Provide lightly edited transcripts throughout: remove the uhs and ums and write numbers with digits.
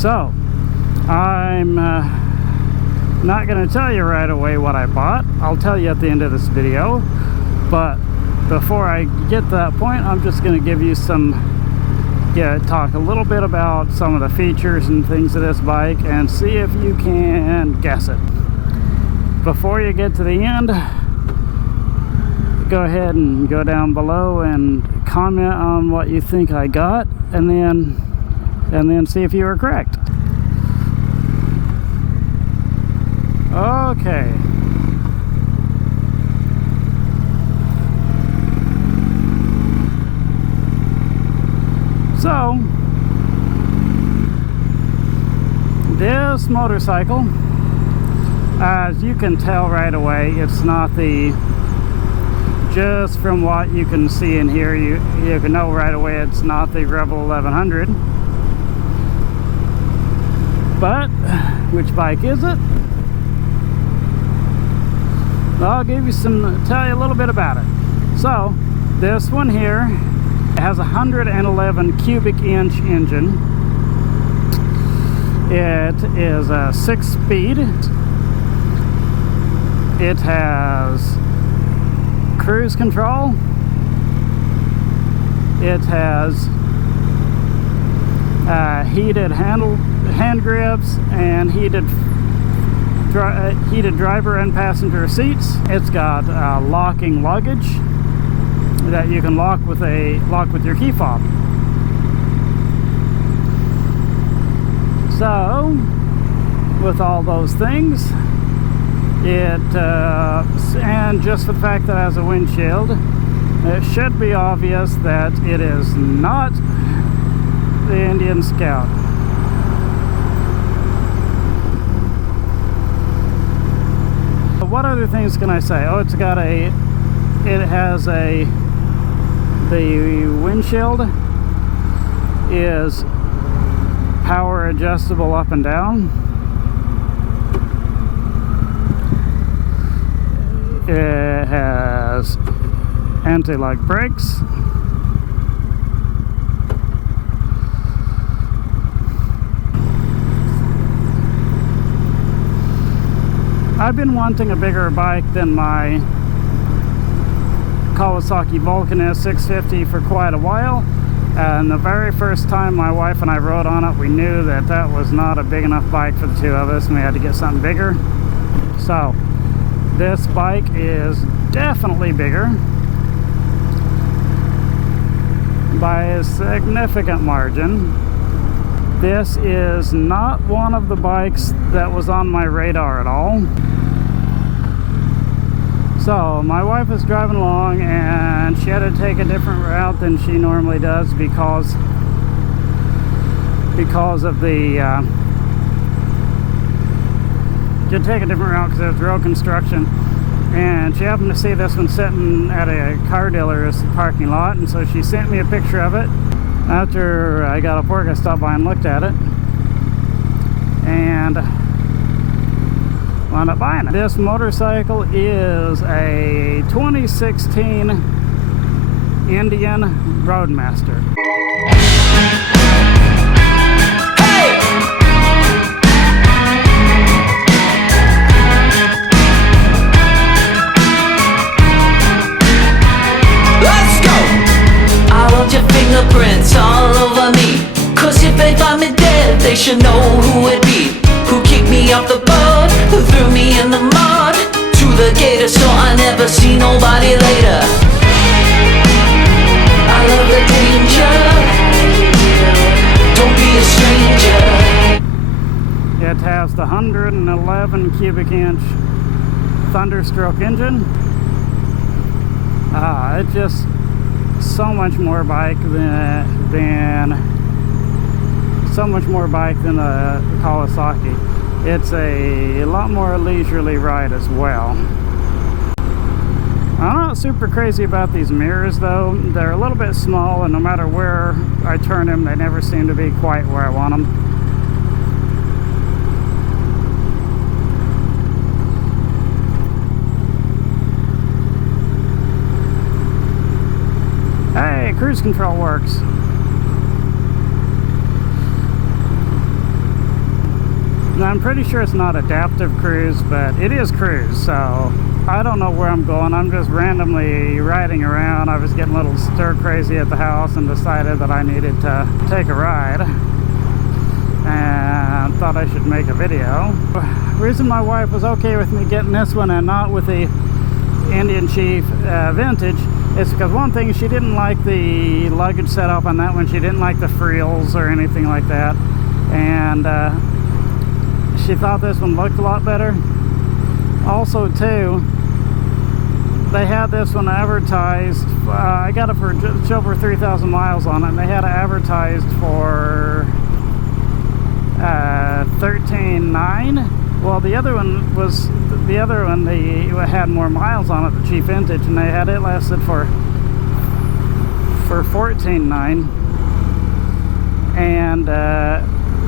So I'm not going to tell you right away what I bought. I'll tell you at the end of this video, but before I get to that point, I'm just going to give you talk a little bit about some of the features and things of this bike and see if you can guess it. Before you get to the end, go ahead and go down below and comment on what you think I got, and then see if you were correct. Okay. So, this motorcycle, as you can tell right away, it's not just from what you can see in here, you can know right away it's not the Rebel 1100. But, which bike is it? I'll tell you a little bit about it. So, this one here has a 111 cubic inch engine. It is a 6-speed. It has cruise control. It has heated hand grips and heated driver and passenger seats. It's got locking luggage that you can lock with your key fob. So, with all those things, and just for the fact that it has a windshield, it should be obvious that it is not the Indian Scout. What other things can I say? Oh, the windshield is power adjustable up and down. It has anti-lock brakes. I've been wanting a bigger bike than my Kawasaki Vulcan S650 for quite a while, and the very first time my wife and I rode on it, we knew that was not a big enough bike for the two of us and we had to get something bigger. So this bike is definitely bigger by a significant margin. This is not one of the bikes that was on my radar at all. So my wife was driving along and she had to take a different route than she normally does because of the she had to take a different route because it was road construction, and she happened to see this one sitting at a car dealer's parking lot, and so she sent me a picture of it. After I got off work, I stopped by and looked at it and wound up buying it. This motorcycle is a 2016 Indian Roadmaster. Hey! Let's go! I want your fingerprints all over me, 'cause if they find me dead, they should know who it be. Who kicked me off the boat, who threw me in the mud, to the gator so I never see nobody later. I love the danger, don't be a stranger. It has the 111 cubic inch Thunderstroke engine. It's just so much more bike than the Kawasaki. It's a lot more leisurely ride as well. I'm not super crazy about these mirrors though. They're a little bit small, and no matter where I turn them, they never seem to be quite where I want them. Hey, cruise control works. I'm pretty sure it's not adaptive cruise, but it is cruise, so I don't know where I'm going. I'm just randomly riding around. I was getting a little stir crazy at the house and decided that I needed to take a ride and thought I should make a video. The reason my wife was okay with me getting this one and not with the Indian Chief Vintage is because one thing, she didn't like the luggage setup on that one. She didn't like the frills or anything like that, and she thought this one looked a lot better. Also too, they had this one advertised, I got it for just over 3,000 miles on it, and they had it advertised for $13,900. Well, the other one they had more miles on it, the Chief Vintage, and they had it lasted for $14,900. And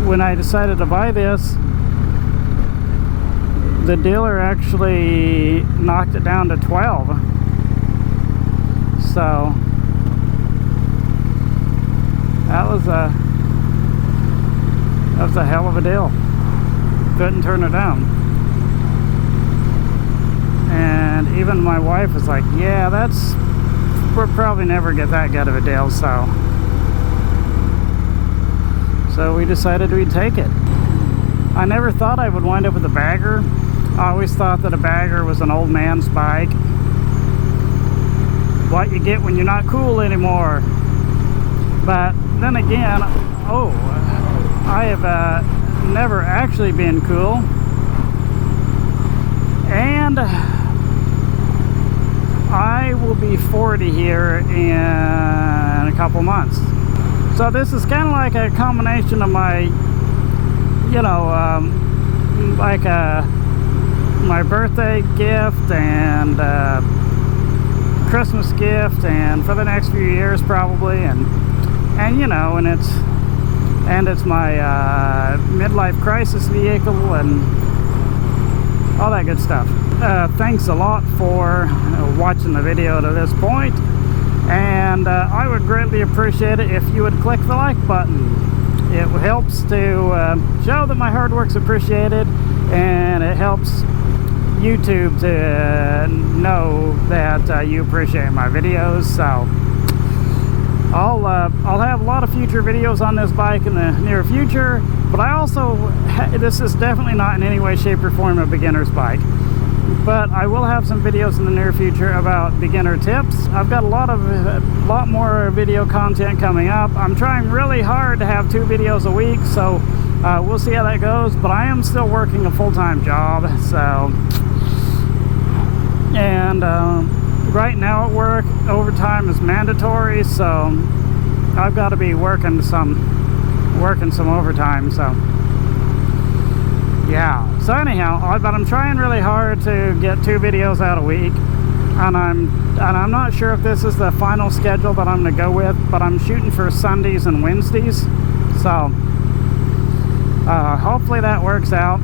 when I decided to buy this, the dealer actually knocked it down to $12,000. So that was a hell of a deal. Couldn't turn it down. And even my wife was like, yeah, we'll probably never get that good of a deal. So we decided we'd take it. I never thought I would wind up with a bagger. I always thought that a bagger was an old man's bike. What you get when you're not cool anymore. But then again, I have never actually been cool. And I will be 40 here in a couple months. So this is kind of like a combination of my, my birthday gift and Christmas gift, and for the next few years probably, and it's my midlife crisis vehicle and all that good stuff. Thanks a lot for watching the video to this point, and I would greatly appreciate it if you would click the like button. It helps to show that my hard work's appreciated, and it helps YouTube to know that you appreciate my videos. So I'll have a lot of future videos on this bike in the near future, but I also, this is definitely not in any way, shape, or form a beginner's bike. But I will have some videos in the near future about beginner tips. I've got a lot more video content coming up. I'm trying really hard to have 2 videos a week, so we'll see how that goes. But I am still working a full-time job, so, and right now at work, overtime is mandatory, so I've got to be working some overtime. So yeah. So anyhow, but I'm trying really hard to get 2 videos out a week, and I'm not sure if this is the final schedule that I'm going to go with, but I'm shooting for Sundays and Wednesdays. So hopefully that works out.